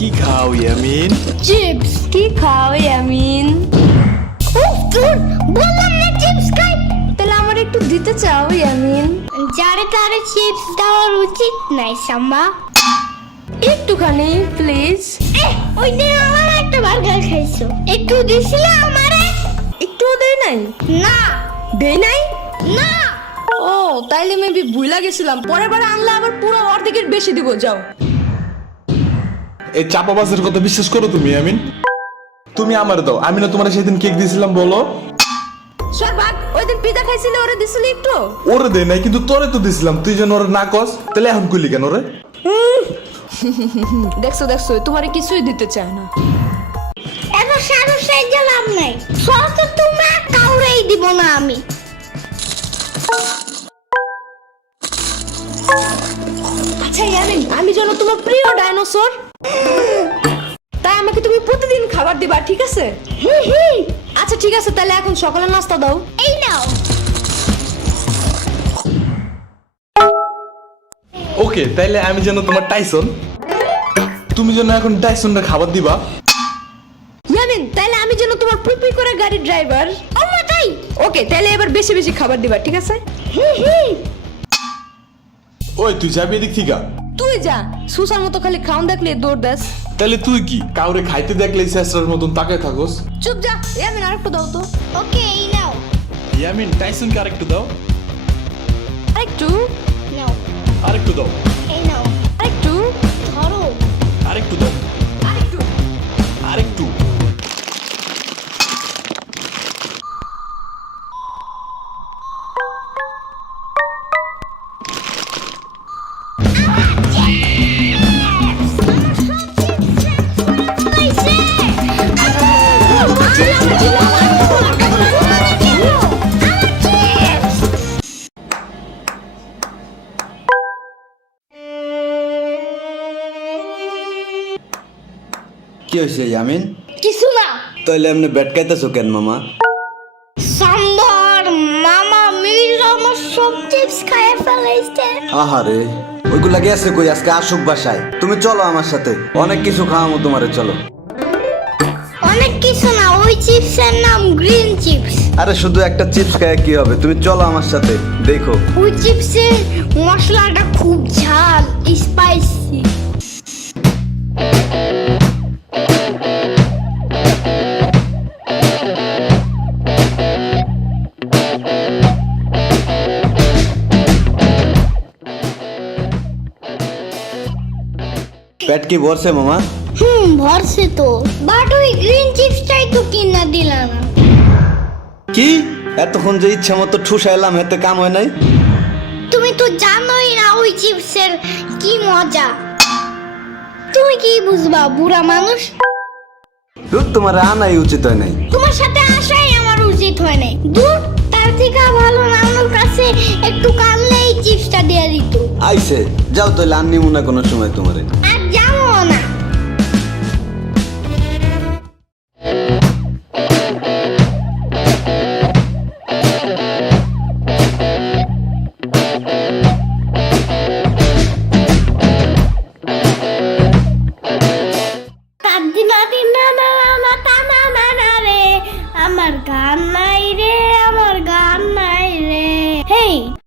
কি খাও ইয়ামিন? চিপস। কি খাও ইয়ামিন? উফ তোর বললাম না চিপস খাই। তাহলে আমার একটু দিতে চাও ইয়ামিন? যারে তারে চিপস দেওয়ার উচিত নাই সাম্বা। একটুখানি প্লিজ। ওই দিন আমার একটা বার্গার খাইছো, একটু দিছিলে আমারে? একটুও দেই নাই। না দেই নাই। না। ও তাইলে মেবি ভুলা গেছিলাম, পরের বার আনলে আবার পুরো অর্ধেকের বেশি দিব। যাও। এই চাপাবাজের কথা বিশ্বাস করো তুমি ইয়ামিন? তুমি আমার দাও, আমি না তোমার সেদিন কেক দিয়েছিলাম বলো? সরবাগ ওই দিন পিজা খাইছিলে, ওরে দিছিলি একটু? ওরে দেই নাই, কিন্তু তোরে তো দিছিলাম, তুই যেন ওরে না কস, তাহলে এখন কইলি কেন রে? দেখছো দেখছো, তোমারে কিছুই দিতে চায় না। এত সাহস এই লাভ নাই, সব তো তোমরা কাউরেই দিব না আমি। আচ্ছা ইয়ামিন, আমি যেন তোমার প্রিয় ডাইনোসর, তাই আমাকে তুমি প্রতিদিন খাবার দিবা, ঠিক আছে? আচ্ছা ঠিক আছে, তাহলে এখন সকালের নাস্তা দাও। এই নাও। ওকে, তাইলে আমি যেন তোমার টাইসন, তুমি যেন এখন টাইসনটা খাবার দিবা। ইয়ামিন, তাহলে আমি যেন তোমার পুপি করে গাড়ির ড্রাইভার। আম্মা তাই। ওকে, তাহলে এবার বেশি বেশি খাবার দিবা, ঠিক আছে? ওই তুই যাবি এদিক থেকে? তুই যা, সুসার মতো খালি খাওন দেখলে দৌড় দাস। তাহলে তুই কি কাউরে খাইতে দেখলে চেষ্টার মতন তাকায় থাকোস? চুপ যা। ইয়ামিন আরেকটু দাও তো। ওকে, এই নাও। ইয়ামিন, টাইসনকে আরেকটু দাও। আরেকটু নাও। আরেকটু দাও। এই নাও। আরেকটু ধরো। আরেকটু দাও। আরেকটু। আরেকটু। কি হয়েছে ইয়ামিন? কিছু না। তাইলে এমনি ব্যাট খাইতেছো কেন মামা? সাম্বার মামা মিল আমার সব চিপস খাইয়ে ফেলেছে। আহারে, ওইগুলা গেছে কই? আজকে আসুক বাসায়। তুমি চলো আমার সাথে, অনেক কিছু খাওয়াবো তোমারে, চলো। অনেক কিছু না, ওই চিপসের নাম গ্রিন চিপস। আরে শুধু একটা চিপস খায় কি হবে? তুমি চলো আমার সাথে, দেখো। ওই চিপসের মশলাটা খুব ঝাল, স্পাইসি। পেট কি ভরছে মামা? ভরছে তো, বাট ওই গ্রিন চিপসটাই তো কিনা দিলা না। কি এতক্ষণ যে ইচ্ছা মতো ঠুসাইলাম, এতে কাম হয় নাই? তুমি তো জানোই না ওই চিপসের কি মজা। তুমি কি বুঝবা, বুড়া মানুষ। দুধ তোমার আনাই উচিত হয় নাই। তোমার সাথে আসাই আমার উচিত হয় নাই। দূর, তার থেকে ভালো নানুর কাছে একটু কানলেই চিপসটা দিয়ে দিত। আইছে, যাও তাইলে আর নিমু না কোনো সময় তোমারে। আর যাবো না।